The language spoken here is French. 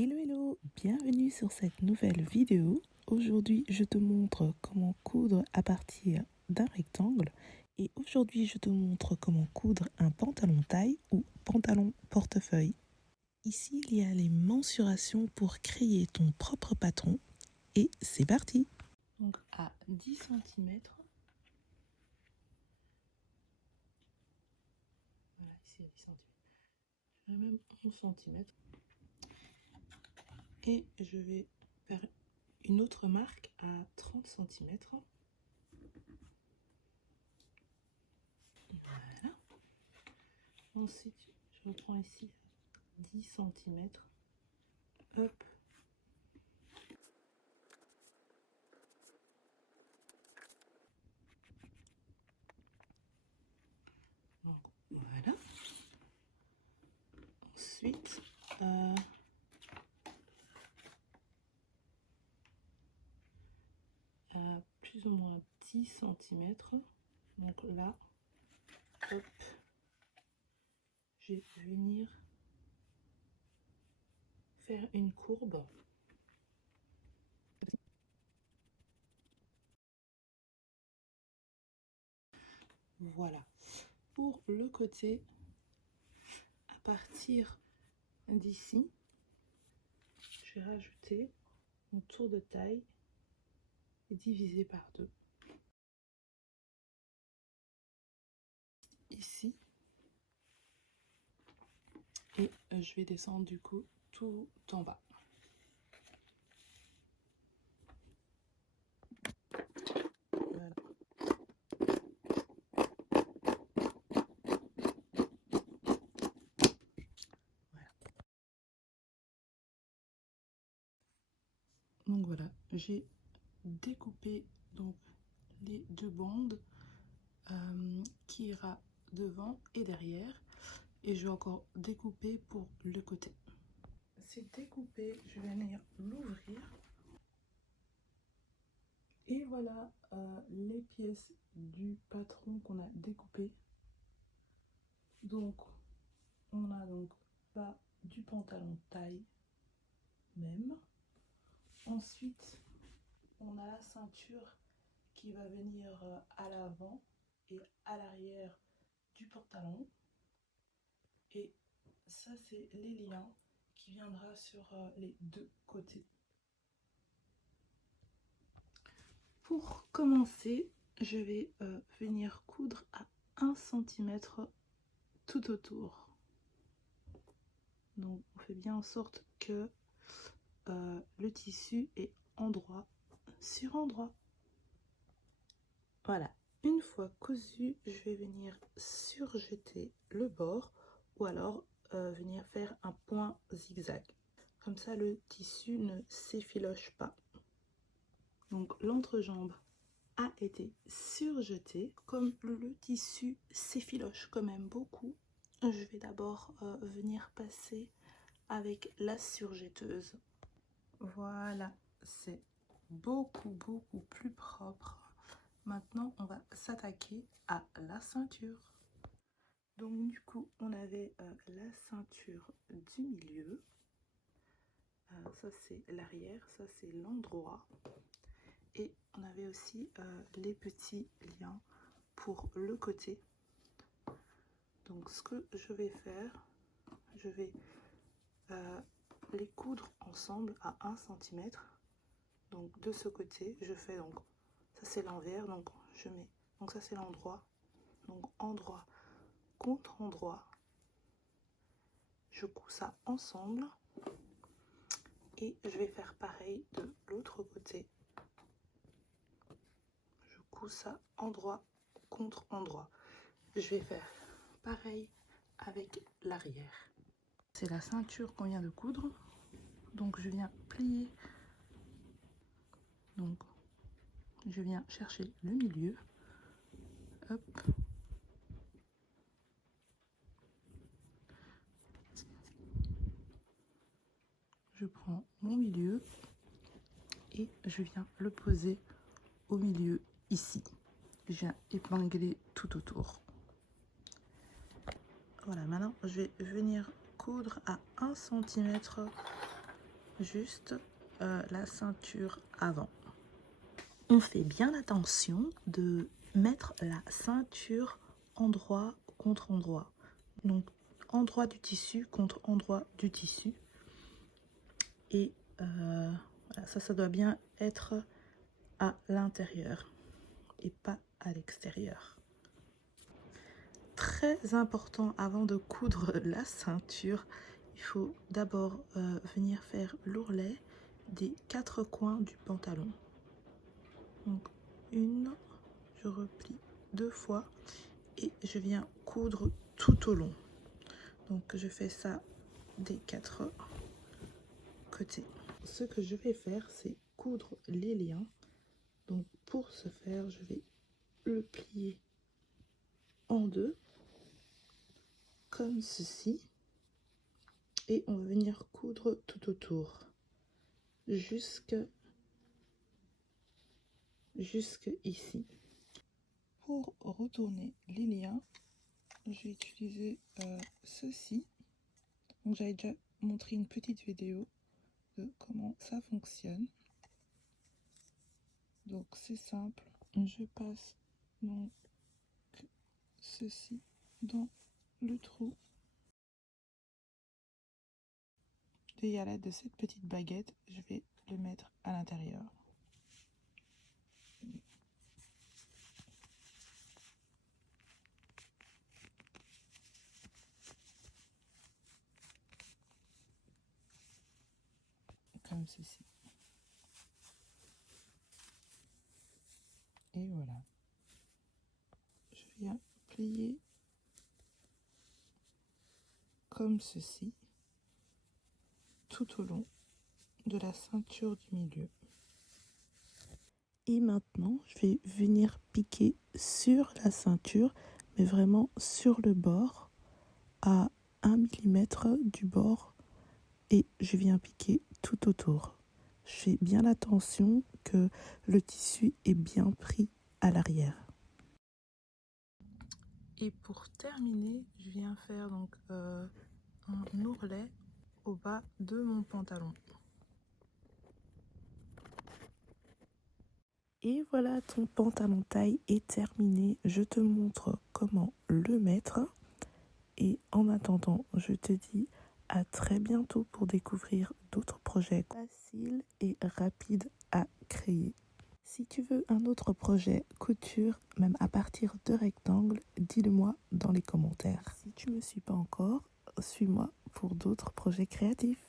Hello hello, bienvenue sur cette nouvelle vidéo. Aujourd'hui je te montre comment coudre à partir d'un rectangle et aujourd'hui je te montre comment coudre un pantalon taille ou pantalon portefeuille. Ici il y a les mensurations pour créer ton propre patron et c'est parti. Donc à 10 cm, voilà ici à 10 cm, je vais même 11 cm et je vais faire une autre marque à 30 cm. Voilà. Ensuite, je reprends ici 10 cm. Hop. Donc, voilà. Ensuite, plus ou moins 10 cm. Donc là, hop, je vais venir faire une courbe. Voilà. Pour le côté, à partir d'ici, je vais rajouter mon tour de taille divisé par 2. Ici. Et je vais descendre du coup tout en bas. Voilà. Donc voilà, j'ai découpé donc les deux bandes qui ira devant et derrière et je vais encore découper pour le côté. C'est découpé, je vais venir l'ouvrir et voilà les pièces du patron qu'on a découpé. Donc on a donc bas du pantalon taille même. Ensuite on a la ceinture qui va venir à l'avant et à l'arrière du pantalon. Et ça, c'est les liens qui viendra sur les deux côtés. Pour commencer, je vais venir coudre à 1 cm tout autour. Donc, on fait bien en sorte que le tissu est endroit sur endroit. Voilà. Une fois cousu, je vais venir surjeter le bord ou alors venir faire un point zigzag. Comme ça, le tissu ne s'effiloche pas. Donc, l'entrejambe a été surjeté. Comme le tissu s'effiloche quand même beaucoup, je vais d'abord venir passer avec la surjetteuse. Voilà, c'est beaucoup plus propre. Maintenant, on va s'attaquer à la ceinture. Donc du coup, on avait la ceinture du milieu. Ça c'est l'arrière, ça c'est l'endroit. Et on avait aussi les petits liens pour le côté. Donc ce que je vais faire, je vais les coudre ensemble à 1 cm. Donc de ce côté, je fais donc, ça c'est l'envers, donc je mets, donc ça c'est l'endroit. Donc endroit contre endroit. Je couds ça ensemble. Et je vais faire pareil de l'autre côté. Je couds ça endroit contre endroit. Je vais faire pareil avec l'arrière. C'est la ceinture qu'on vient de coudre. Donc je viens plier. Donc je viens chercher le milieu. Hop. Je prends mon milieu et je viens le poser au milieu ici. Je viens épingler tout autour. Voilà, maintenant je vais venir coudre à 1 cm juste la ceinture avant. On fait bien attention de mettre la ceinture endroit contre endroit. Donc endroit du tissu contre endroit du tissu. Et voilà, ça doit bien être à l'intérieur et pas à l'extérieur. Très important, avant de coudre la ceinture, il faut d'abord venir faire l'ourlet des 4 coins du pantalon. Donc je replie 2 fois et je viens coudre tout au long. Donc je fais ça des 4 côtés. Ce que je vais faire, c'est coudre les liens. Donc pour ce faire, je vais le plier en deux, comme ceci. Et on va venir coudre tout autour, jusque ici. Pour retourner les liens, j'ai utilisé ceci. Donc j'avais déjà montré une petite vidéo de comment ça fonctionne. Donc c'est simple, je passe donc ceci dans le trou et à l'aide de cette petite baguette, je vais le mettre à l'intérieur. Comme ceci. Et voilà. Je viens plier comme ceci tout au long de la ceinture du milieu. Et maintenant, je vais venir piquer sur la ceinture, mais vraiment sur le bord, à 1 mm du bord, et je viens piquer tout autour. Je fais bien attention que le tissu est bien pris à l'arrière. Et pour terminer, je viens faire donc un ourlet au bas de mon pantalon. Et voilà, ton pantalon taille est terminé. Je te montre comment le mettre. Et en attendant, je te dis à très bientôt pour découvrir d'autres projets faciles et rapides à créer. Si tu veux un autre projet couture, même à partir de rectangles, dis-le-moi dans les commentaires. Si tu ne me suis pas encore, suis-moi pour d'autres projets créatifs.